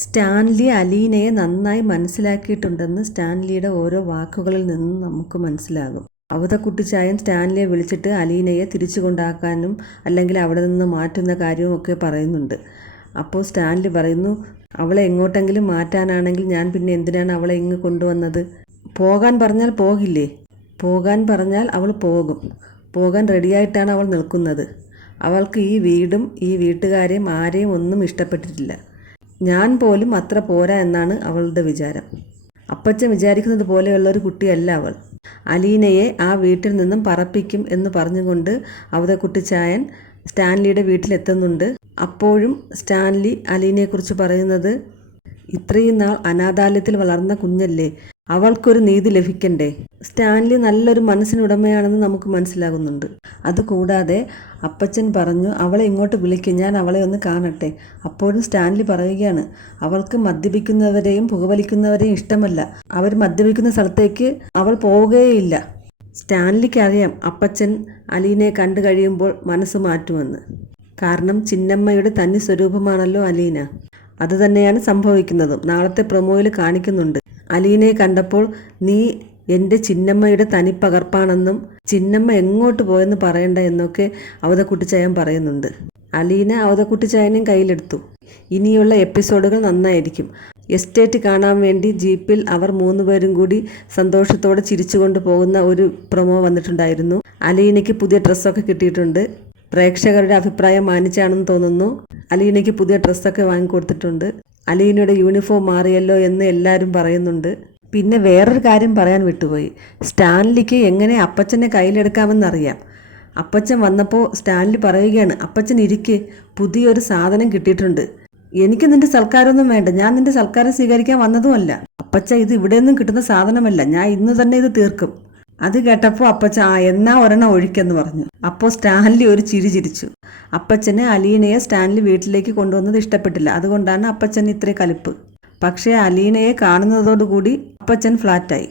Stanley അലീനയെ നന്നായി മനസ്സിലാക്കിയിട്ടുണ്ടെന്ന് സ്റ്റാൻലിയുടെ ഓരോ വാക്കുകളിൽ നിന്നും നമുക്ക് മനസ്സിലാകും. അവതക്കുട്ടിച്ചായൻ സ്റ്റാൻലിയെ വിളിച്ചിട്ട് അലീനയെ തിരിച്ചു കൊണ്ടാക്കാനും അല്ലെങ്കിൽ അവിടെ നിന്ന് മാറ്റുന്ന കാര്യവുമൊക്കെ പറയുന്നുണ്ട്. അപ്പോൾ സ്റ്റാൻലി പറയുന്നു, അവളെ എങ്ങോട്ടെങ്കിലും മാറ്റാനാണെങ്കിൽ ഞാൻ പിന്നെ എന്തിനാണ് അവളെ ഇങ്ങ് കൊണ്ടുവന്നത്? പോകാൻ പറഞ്ഞാൽ പോകില്ലേ? പോകാൻ പറഞ്ഞാൽ അവൾ പോകും. പോകാൻ റെഡിയായിട്ടാണ് അവൾ നിൽക്കുന്നത്. അവൾക്ക് ഈ വീടും ഈ വീട്ടുകാരെയും ആരെയും ഒന്നും ഇഷ്ടപ്പെട്ടിട്ടില്ല. ഞാൻ പോലും അത്ര പോരാ എന്നാണ് അവളുടെ വിചാരം. അപ്പച്ചൻ വിചാരിക്കുന്നത് പോലെയുള്ളൊരു കുട്ടിയല്ല അവൾ. അലീനയെ ആ വീട്ടിൽ നിന്നും പറപ്പിക്കും എന്ന് പറഞ്ഞുകൊണ്ട് അവതക്കുട്ടിച്ചായൻ സ്റ്റാൻലിയുടെ വീട്ടിലെത്തുന്നുണ്ട്. അപ്പോഴും സ്റ്റാൻലി അലീനയെക്കുറിച്ച് പറയുന്നത്, ഇത്രയും നാൾ അനാഥാലയത്തിൽ വളർന്ന കുഞ്ഞല്ലേ, അവൾക്കൊരു നീതി ലഭിക്കണ്ടേ? സ്റ്റാൻലി നല്ലൊരു മനസ്സിനുടമയാണെന്ന് നമുക്ക് മനസ്സിലാകുന്നുണ്ട്. അതുകൂടാതെ അപ്പച്ചൻ പറഞ്ഞു, അവളെ ഇങ്ങോട്ട് വിളിക്കും, ഞാൻ അവളെ ഒന്ന് കാണട്ടെ. അപ്പോഴും സ്റ്റാൻലി പറയുകയാണ്, അവൾക്ക് മദ്യപിക്കുന്നവരെയും പുകവലിക്കുന്നവരെയും ഇഷ്ടമല്ല. അവർ മദ്യപിക്കുന്ന സ്ഥലത്തേക്ക് അവൾ പോവുകയേയില്ല. സ്റ്റാൻലിക്ക് അറിയാം അപ്പച്ചൻ അലീനയെ കണ്ടു കഴിയുമ്പോൾ മനസ്സ് മാറ്റുമെന്ന്. കാരണം ചിന്നമ്മയുടെ തനി സ്വരൂപമാണല്ലോ അലീന. അതുതന്നെയാണ് സംഭവിക്കുന്നതും. നാളത്തെ പ്രൊമോയിൽ കാണിക്കുന്നുണ്ട്. അലീനയെ കണ്ടപ്പോൾ നീ എൻ്റെ ചിന്നമ്മയുടെ തനിപ്പകർപ്പാണെന്നും ചിന്നമ്മ എങ്ങോട്ട് പോയെന്ന് പറയണ്ട എന്നൊക്കെ അവതക്കുട്ടിച്ചായൻ പറയുന്നുണ്ട്. അലീന അവതക്കുട്ടിച്ചായനെയും കയ്യിലെടുത്തു. ഇനിയുള്ള എപ്പിസോഡുകൾ നന്നായിരിക്കും. എസ്റ്റേറ്റ് കാണാൻ വേണ്ടി ജീപ്പിൽ അവർ 3 പേരും കൂടി സന്തോഷത്തോടെ ചിരിച്ചുകൊണ്ട് പോകുന്ന ഒരു പ്രൊമോ വന്നിട്ടുണ്ടായിരുന്നു. അലീനയ്ക്ക് പുതിയ ഡ്രസ്സൊക്കെ കിട്ടിയിട്ടുണ്ട്. പ്രേക്ഷകരുടെ അഭിപ്രായം മാനിച്ചാണെന്ന് തോന്നുന്നു. അലീനയ്ക്ക് പുതിയ ഡ്രസ്സൊക്കെ വാങ്ങിക്കൊടുത്തിട്ടുണ്ട്. അലീനയുടെ യൂണിഫോം മാറിയല്ലോ എന്ന് എല്ലാവരും പറയുന്നുണ്ട്. പിന്നെ വേറൊരു കാര്യം പറയാൻ വിട്ടുപോയി. സ്റ്റാൻലിക്ക് എങ്ങനെ അപ്പച്ചനെ കയ്യിലെടുക്കാമെന്നറിയാം. അപ്പച്ചൻ വന്നപ്പോൾ സ്റ്റാൻലി പറയുകയാണ്, അപ്പച്ചൻ ഇരിക്ക്, പുതിയൊരു സാധനം കിട്ടിയിട്ടുണ്ട്. എനിക്ക് നിന്റെ സൽക്കാരമൊന്നും വേണ്ട, ഞാൻ നിന്റെ സൽക്കാരം സ്വീകരിക്കാൻ വന്നതുമല്ല. അപ്പച്ച, ഇത് ഇവിടെയൊന്നും കിട്ടുന്ന സാധനമല്ല, ഞാൻ ഇന്ന് തന്നെ ഇത് തീർക്കും. അത് കേട്ടപ്പോൾ അപ്പച്ച എന്നാ ഒരെണ്ണം ഒഴിക്കെന്ന് പറഞ്ഞു. അപ്പോൾ സ്റ്റാൻലി ഒരു ചിരി ചിരിച്ചു. അപ്പച്ചന് അലീനയെ സ്റ്റാൻലി വീട്ടിലേക്ക് കൊണ്ടുവന്നത് ഇഷ്ടപ്പെട്ടില്ല. അതുകൊണ്ടാണ് അപ്പച്ചൻ ഇത്രയും കലിപ്പ്. പക്ഷേ അലീനയെ കാണുന്നതോടുകൂടി അപ്പച്ചൻ ഫ്ലാറ്റായി.